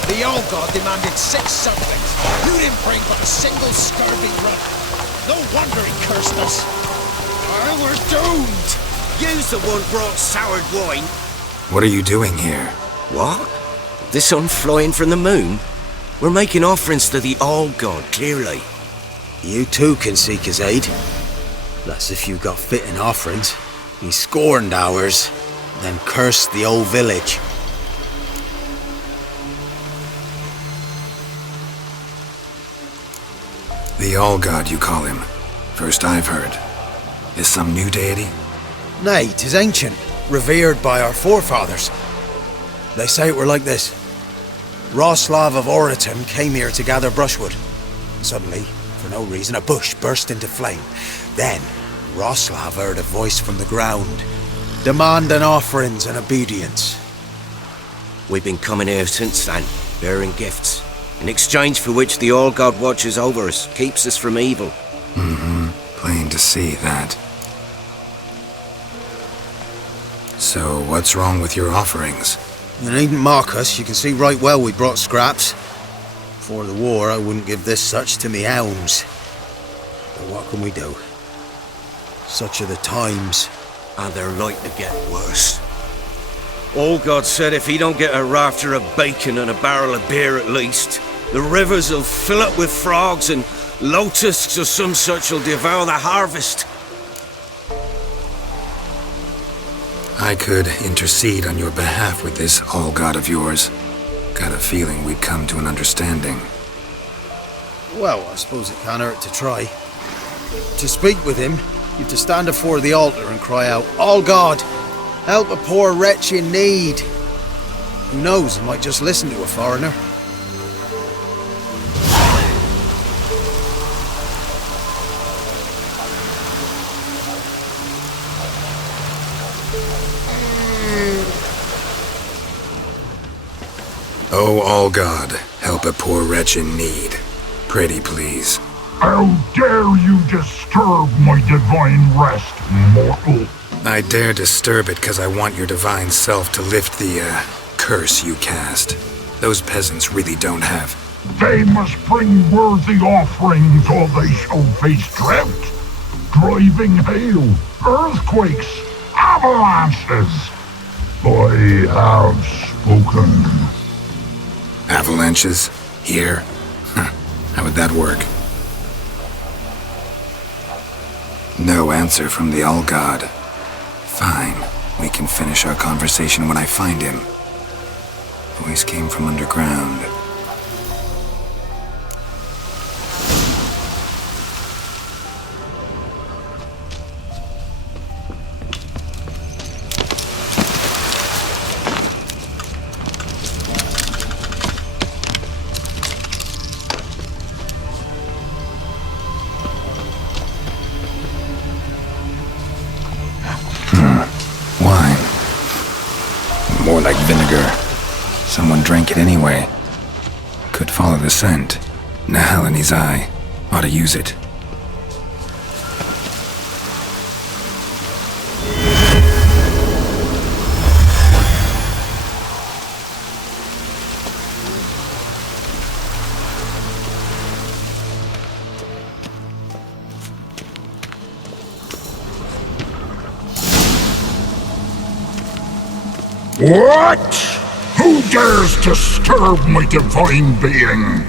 The old god demanded 6 subjects. You didn't bring but a single scurvy runner. No wonder he cursed us. I was doomed. You's the one brought soured wine. What are you doing here? What? The sun flying from the moon? We're making offerings to the Old God, clearly. You too can seek his aid. That's if you got fitting offerings. He scorned ours, then cursed the old village. The All-God, you call him. First I've heard. Is some new deity? Nay, 'tis ancient, revered by our forefathers. They say it were like this. Roslav of Oritum came here to gather brushwood. Suddenly, for no reason, a bush burst into flame. Then, Roslav heard a voice from the ground, demanding offerings and obedience. We've been coming here since then, bearing gifts, in exchange for which the All-God watches over us, keeps us from evil. Mm-hmm. Plain to see that. So, what's wrong with your offerings? You needn't mock us, you can see right well we brought scraps. Before the war, I wouldn't give this such to me hounds. But what can we do? Such are the times. And they're like to get worse. All God said if he don't get a rafter of bacon and a barrel of beer at least, the rivers will fill up with frogs and locusts or some such will devour the harvest. I could intercede on your behalf with this All-God of yours. Got a feeling we'd come to an understanding. Well, I suppose it can't hurt to try. To speak with him, you've to stand before the altar and cry out, "All God, help a poor wretch in need." Who knows, he might just listen to a foreigner. Oh, All-God, help a poor wretch in need. Pretty please. How dare you disturb my divine rest, mortal? I dare disturb it because I want your divine self to lift the, curse you cast. Those peasants really don't have. They must bring worthy offerings or they shall face drought, driving hail, earthquakes, avalanches. I have spoken. Avalanches? Here? How would that work? No answer from the All-God. Fine. We can finish our conversation when I find him. Voice came from underground. Wine. More like vinegar. Someone drank it anyway. Could follow the scent. Nahal in his eye. Ought to use it. What? Who dares disturb my divine being?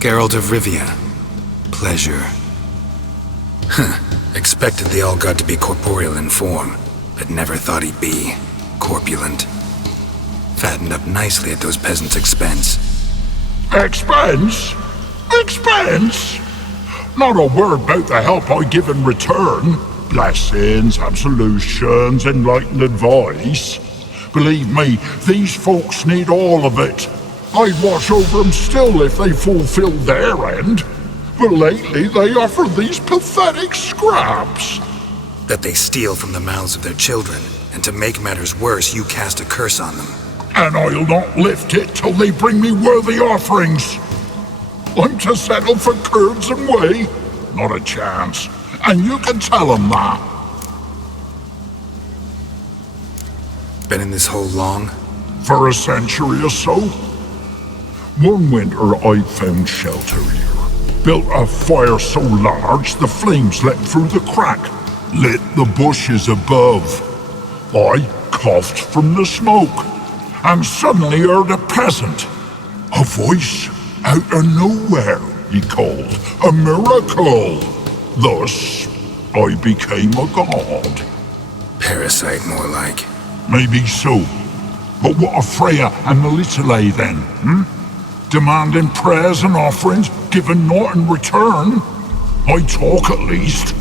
Geralt of Rivia. Pleasure. Expected the All-God to be corporeal in form, but never thought he'd be corpulent. Fattened up nicely at those peasants' expense. Expense? Expense? Not a word about the help I give in return. Blessings, absolutions, enlightened advice. Believe me, these folks need all of it. I'd watch over them still if they fulfilled their end. But lately they offer these pathetic scraps. That they steal from the mouths of their children, and to make matters worse, you cast a curse on them. and I'll not lift it till they bring me worthy offerings. I'm to settle for curds and whey? Not a chance. And you can tell them that. Been in this hole long? For a century or so. One winter I found shelter here. Built a fire so large the flames leapt through the crack, lit the bushes above. I coughed from the smoke, and suddenly heard a peasant. A voice out of nowhere, he called. A miracle. Thus, I became a god. Parasite, more like. Maybe so. But what of Freya and Melitele then, Demanding prayers and offerings, giving naught in return? I talk at least.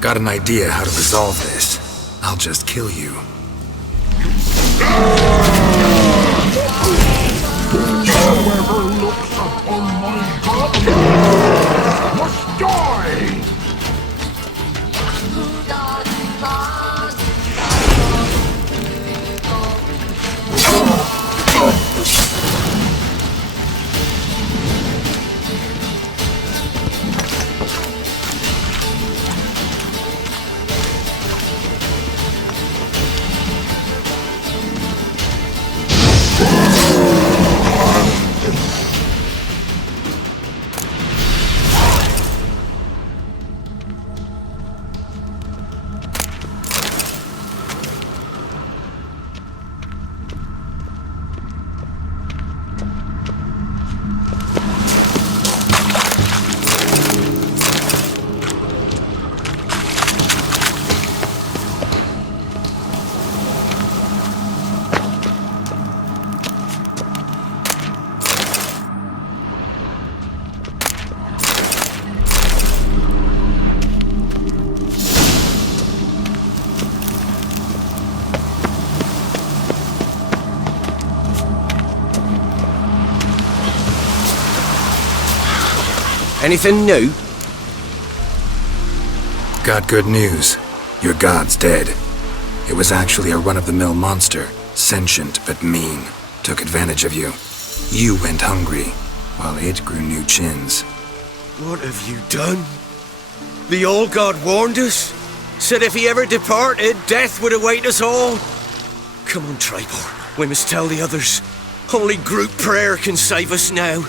Got an idea how to resolve this. I'll just kill you. Whoever looks upon my god must die! Anything new? Got good news. Your god's dead. It was actually a run-of-the-mill monster, sentient but mean. Took advantage of you. You went hungry, while it grew new chins. What have you done? The old god warned us. Said if he ever departed, death would await us all. Come on, Tribor. We must tell the others. Only group prayer can save us now.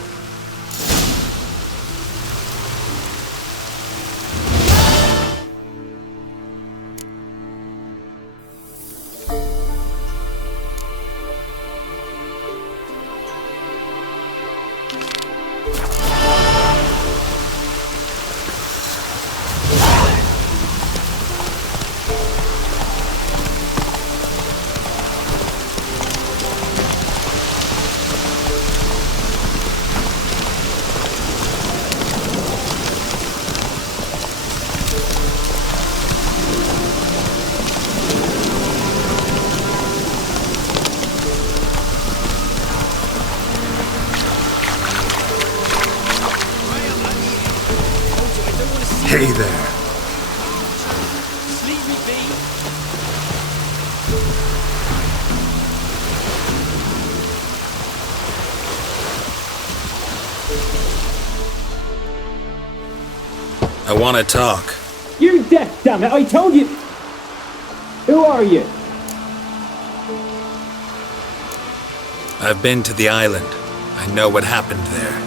Hey there. Leave me be. I want to talk. You're deaf, damn it! I told you! Who are you? I've been to the island. I know what happened there.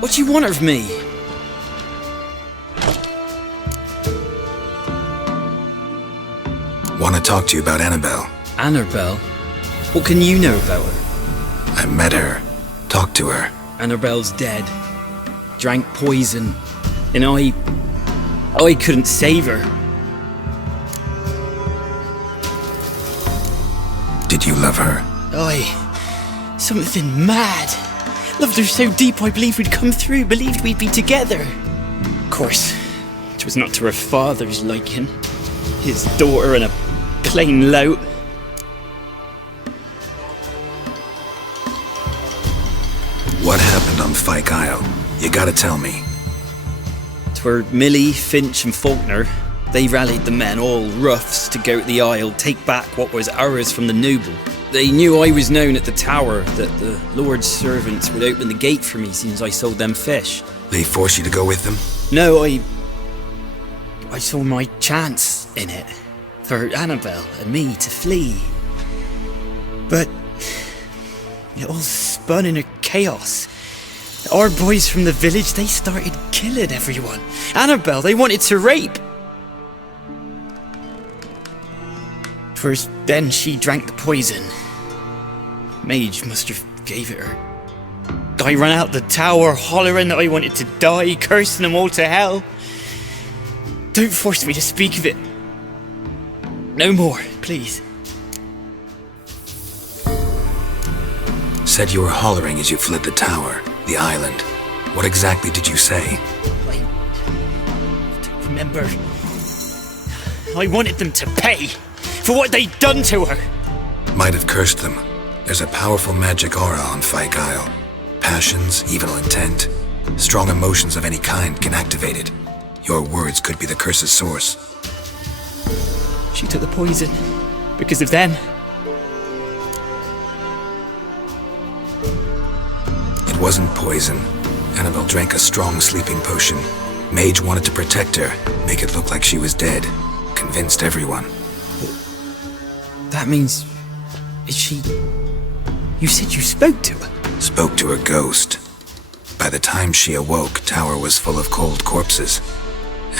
What do you want of me? Want to talk to you about Annabelle. Annabelle? What can you know about her? I met her. Talked to her. Annabelle's dead. Drank poison. And I couldn't save her. Did you love her? Something mad. Loved her so deep I believed we'd come through, believed we'd be together. Of course, it was not to her father's liking. His daughter and a plain lout. What happened on Fyke Isle? You gotta tell me. 'Twere Millie, Finch and Faulkner. They rallied the men, all roughs, to go to the Isle, take back what was ours from the noble. They knew I was known at the tower, that the Lord's servants would open the gate for me since I sold them fish. They forced you to go with them? No, I saw my chance in it, for Annabelle and me to flee. But it all spun in a chaos. Our boys from the village, they started killing everyone. Annabelle, they wanted to rape. First, then she drank the poison. Mage must have gave it her. I ran out the tower hollering that I wanted to die, cursing them all to hell. Don't force me to speak of it. No more, please. Said you were hollering as you fled the tower, the island. What exactly did you say? I don't remember. I wanted them to pay for what they'd done to her. Might have cursed them. There's a powerful magic aura on Fyke Isle. Passions, evil intent, strong emotions of any kind can activate it. Your words could be the curse's source. She took the poison because of them. It wasn't poison. Annabelle drank a strong sleeping potion. Mage wanted to protect her, make it look like she was dead. Convinced everyone. That means... is she... You said you spoke to her? Spoke to a ghost. By the time she awoke, tower was full of cold corpses.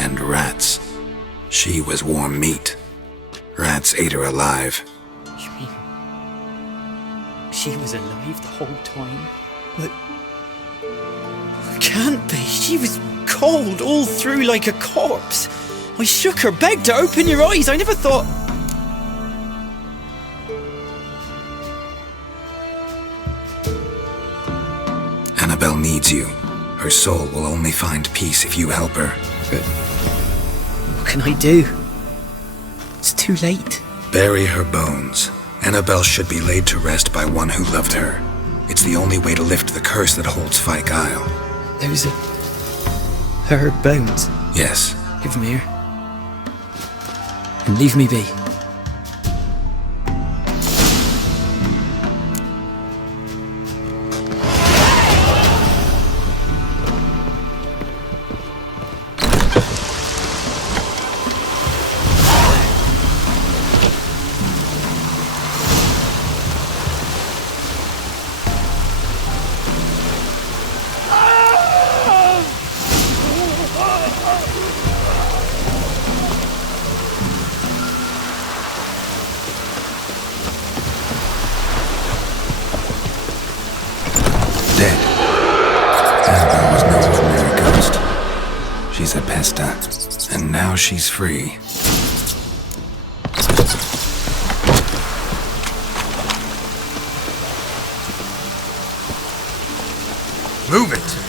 And rats. She was warm meat. Rats ate her alive. You mean... she was alive the whole time? But... can't be. She was cold all through like a corpse. I shook her, begged her, open your eyes. I never thought... Annabelle needs you. Her soul will only find peace if you help her. But what can I do? It's too late. Bury her bones. Annabelle should be laid to rest by one who loved her. It's the only way to lift the curse that holds Fyke Isle. Those are... her bones? Yes. Give them here. And leave me be. She's a pesta, and now she's free. Move it!